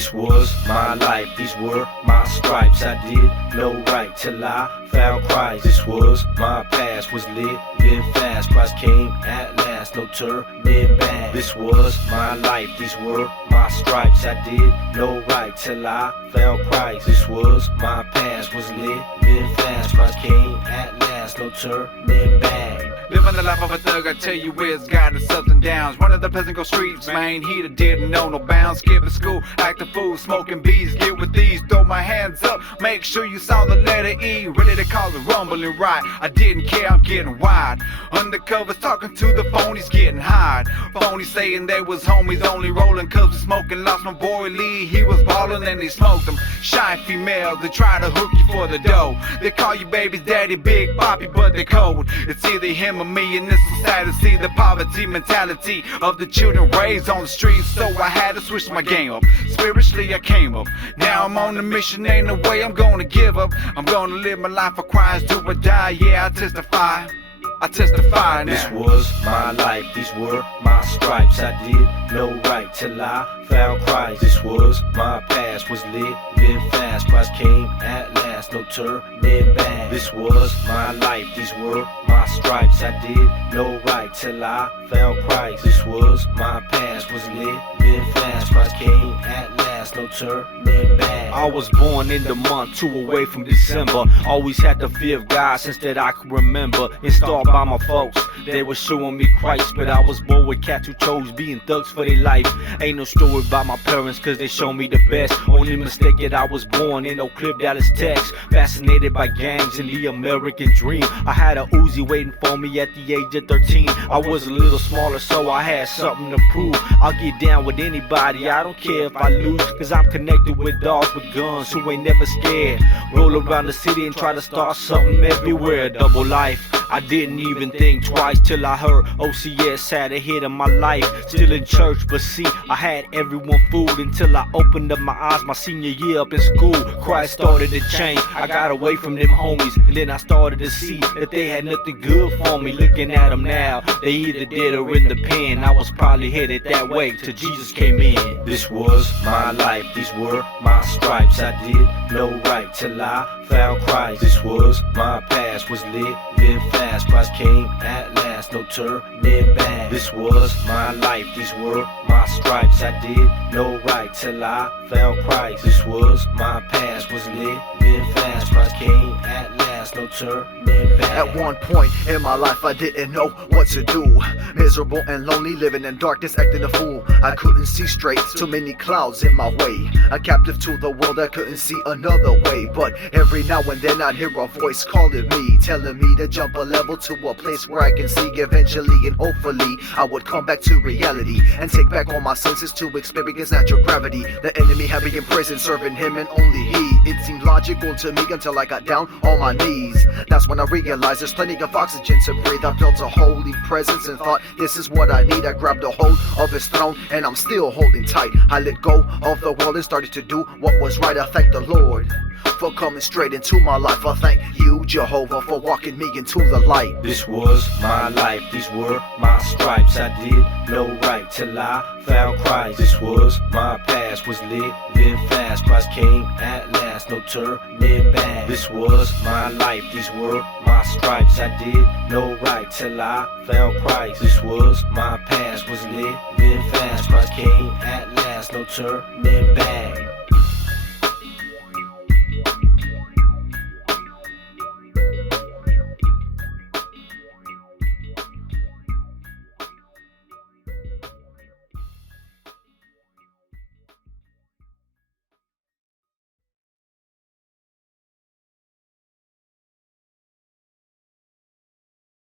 This was my life, these were my stripes. I did no right till I found Christ. This was my past, was living fast. Christ came at last, no turning back. This was my life, these were my stripes. I did no right till I found Christ. This was my past, was living fast. Christ came at last, no turning back. Living the life of a thug, I tell you it's got its ups and downs. Running the Pleasant Grove streets, man, Heata didn't know no bounds. Skipping school, acting fool, smoking bees, get with these, throw my hands up, make sure you saw the letter E, ready to call it rumbling right. I didn't care, I'm getting wide. Undercovers talking to the phonies, getting high. Phonies saying they was homies, only rolling cause we smoking. Lost my boy Lee, he was ballin' and they smoked them. Shy females, they try to hook you for the dough. They call you baby's daddy, Big Papi, but they cold. It's either him or me, and it's so sad to see the poverty mentality of the children raised on the streets. So I had to switch my game up. Spiritually I came up. Now I'm on the mission, ain't no way I'm gonna give up. I'm gonna live my life for Christ, do or die. Yeah, I testify now. This was my life, these were my stripes. I did no right till I found Christ. This was my past, was living fast. Christ came at last, no turning back. This was my life, these were my stripes. I did no right till I found Christ. This was my past, was living fast. Christ came at last, no turning back. I was born in the month 2 away from December. Always had the fear of God since that I could remember. Installed by my folks, they were showing me Christ. But I was born with cats who chose being thugs for their life. Ain't no story about my parents cause they show me the best. Only mistake that I was born in Oak Cliff, Dallas, Texas. Fascinated by gangs and the American dream. I had a Uzi waiting for me at the age of 13. I was a little smaller so I had something to prove. I'll get down with anybody, I don't care if I lose. Cause I'm connected with dogs with guns who ain't never scared. Roll around the city and try to start something everywhere. Double life, I didn't even think twice till I heard OCS had a hit in my life. Still in church, but see, I had everyone fooled until I opened up my eyes my senior year up in school. Christ started to change, I got away from them homies, and then I started to see that they had nothing good for me. Looking at them now, they either dead or in the pen. I was probably headed that way till Jesus came in. This was my life, these were my stripes. I did no right till I found Christ. This was my past, was living fast. Christ came at last, no turning back. This was my life, these were my stripes. I did no right till I found Christ. This was my past, was living fast. Christ came at last, no turning back. At one point in my life I didn't know what to do. Miserable and lonely, living in darkness, acting a fool. I couldn't see straight, too many clouds in my way. A captive to the world, I couldn't see another way. But every now and then I'd hear a voice calling me, telling me to jump a level to a place where I can see. Eventually and hopefully I would come back to reality and take back all my senses to experience natural gravity. The enemy had me in prison, serving him and only he. It seemed logical to me until I got down on my knees. That's when I realized there's plenty of oxygen to breathe. I felt a holy presence and thought, this is what I need. I grabbed a hold of his throne and I'm still holding tight. I let go of the world and started to do what was right. I thank the Lord for coming straight into my life. I thank you, Jehovah, for walking me into the light. This was my life, these were my stripes. I did no right till I found Christ. This was my past, was living fast. Christ came at last, no turning back. This was my life, these were my stripes. I did no right till I found Christ. This was my past, was living fast. Christ came at last, no turning back.